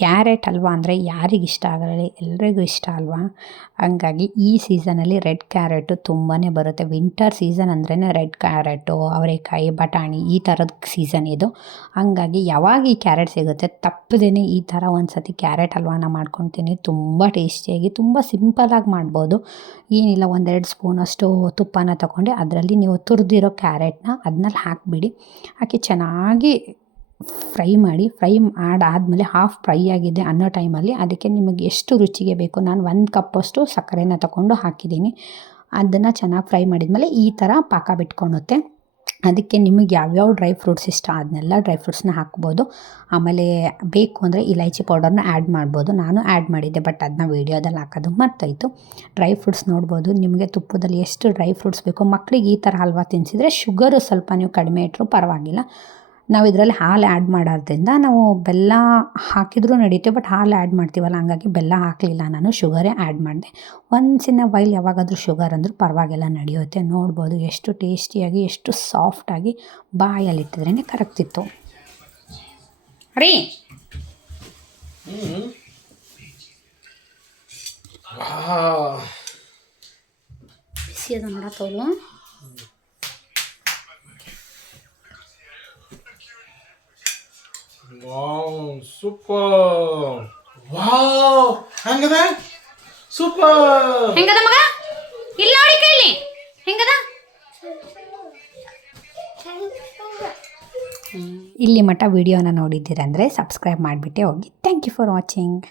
Carrot halwa ಅಂದರೆ ಯಾರಿಗಿಷ್ಟ ಆಗಲ್ಲ, ಎಲ್ರಿಗೂ ಇಷ್ಟ ಅಲ್ವಾ. ಹಂಗಾಗಿ ಈ ಸೀಸನಲ್ಲಿ ರೆಡ್ ಕ್ಯಾರೆಟು ತುಂಬಾ ಬರುತ್ತೆ. ವಿಂಟರ್ ಸೀಸನ್ ಅಂದ್ರೇ ರೆಡ್ ಕ್ಯಾರೆಟು, ಅವರೆಕಾಯಿ, ಬಟಾಣಿ ಈ ಥರದ ಸೀಸನ್ ಇದು. ಹಂಗಾಗಿ ಯಾವಾಗ ಈ ಕ್ಯಾರೆಟ್ ಸಿಗುತ್ತೆ ತಪ್ಪದೇ ಈ ಥರ ಒಂದು ಸತಿ ಕ್ಯಾರೆಟ್ ಹಲ್ವಾನ ಮಾಡ್ಕೊತೀನಿ. ತುಂಬ ಟೇಸ್ಟಿಯಾಗಿ, ತುಂಬ ಸಿಂಪಲಾಗಿ ಮಾಡ್ಬೋದು. ಏನಿಲ್ಲ, 1-2 ಸ್ಪೂನಷ್ಟು ತುಪ್ಪನ ತಗೊಂಡು ಅದರಲ್ಲಿ ನೀವು ತುರಿದಿರೋ ಕ್ಯಾರೆಟ್ನ ಅದನ್ನಲ್ಲಿ ಹಾಕಿಬಿಡಿ. ಹಾಕಿ ಚೆನ್ನಾಗಿ ಫ್ರೈ ಮಾಡಾದಮೇಲೆ ಹಾಫ್ ಫ್ರೈ ಆಗಿದೆ ಅನ್ನೋ ಟೈಮಲ್ಲಿ ಅದಕ್ಕೆ ನಿಮಗೆ ಎಷ್ಟು ರುಚಿಗೆ ಬೇಕು, ನಾನು 1 ಕಪ್ಪಷ್ಟು ಸಕ್ಕರೆನ ತಗೊಂಡು ಹಾಕಿದ್ದೀನಿ. ಅದನ್ನು ಚೆನ್ನಾಗಿ ಫ್ರೈ ಮಾಡಿದ್ಮೇಲೆ ಈ ಥರ ಪಾಕ ಬಿಟ್ಕೊಳುತ್ತೆ. ಅದಕ್ಕೆ ನಿಮಗೆ ಯಾವ್ಯಾವ ಡ್ರೈ ಫ್ರೂಟ್ಸ್ ಇಷ್ಟ ಅದನ್ನೆಲ್ಲ ಡ್ರೈ ಫ್ರೂಟ್ಸ್ನ ಹಾಕ್ಬೋದು. ಆಮೇಲೆ ಬೇಕು ಅಂದರೆ ಇಲೈಚಿ ಪೌಡರ್ನ ಆ್ಯಡ್ ಮಾಡ್ಬೋದು. ನಾನು ಆ್ಯಡ್ ಮಾಡಿದ್ದೆ, ಬಟ್ ಅದನ್ನ ವೀಡಿಯೋದಲ್ಲಿ ಹಾಕೋದು ಮರ್ತಾಯಿತು. ಡ್ರೈ ಫ್ರೂಟ್ಸ್ ನೋಡ್ಬೋದು, ನಿಮಗೆ ತುಪ್ಪದಲ್ಲಿ ಎಷ್ಟು ಡ್ರೈ ಫ್ರೂಟ್ಸ್ ಬೇಕೋ. ಮಕ್ಕಳಿಗೆ ಈ ಥರ ಹಲ್ವಾ ತಿನ್ನಿಸಿದ್ರೆ ಶುಗರು ಸ್ವಲ್ಪ ನೀವು ಕಡಿಮೆ ಇಟ್ಟರು ಪರವಾಗಿಲ್ಲ. ನಾವು ಇದರಲ್ಲಿ ಹಾಲು ಆ್ಯಡ್ ಮಾಡೋದ್ರಿಂದ ನಾವು ಬೆಲ್ಲ ಹಾಕಿದರೂ ನಡೆಯುತ್ತೆ, ಬಟ್ ಹಾಲು ಆ್ಯಡ್ ಮಾಡ್ತೀವಲ್ಲ, ಹಂಗಾಗಿ ಬೆಲ್ಲ ಹಾಕಲಿಲ್ಲ, ನಾನು ಶುಗರೇ ಆ್ಯಡ್ ಮಾಡಿದೆ. ಒನ್ಸ್ ಇನ್ ಎ ವೈಲ್ ಯಾವಾಗಾದರೂ ಶುಗರ್ ಅಂದರೂ ಪರವಾಗಿಲ್ಲ, ನಡೆಯುತ್ತೆ. ನೋಡ್ಬೋದು ಎಷ್ಟು ಟೇಸ್ಟಿಯಾಗಿ, ಎಷ್ಟು ಸಾಫ್ಟಾಗಿ ಬಾಯಲ್ಲಿಟ್ಟಿದ್ರೇ ಕರಗ್ತಿತ್ತು ರೀ. ಬಿಸಿ ಅದ ನೋಡತ್ತವಳು. Wow, super. ವಾವ್, ಹೆಂಗದ? ಸೂಪರ್. ಹೆಂಗದ ಮಗ? ಇಲ್ಲಿ ನೋಡಿ ಕೇಳಿ, ಹೆಂಗದ? ಇಲ್ಲಿ ಮಟ್ಟ ವಿಡಿಯೋನ ನೋಡಿದ್ದೀರಂದರೆ ಸಬ್ಸ್ಕ್ರೈಬ್ ಮಾಡಿಬಿಟ್ಟೆ ಹೋಗಿ. Thank you for watching.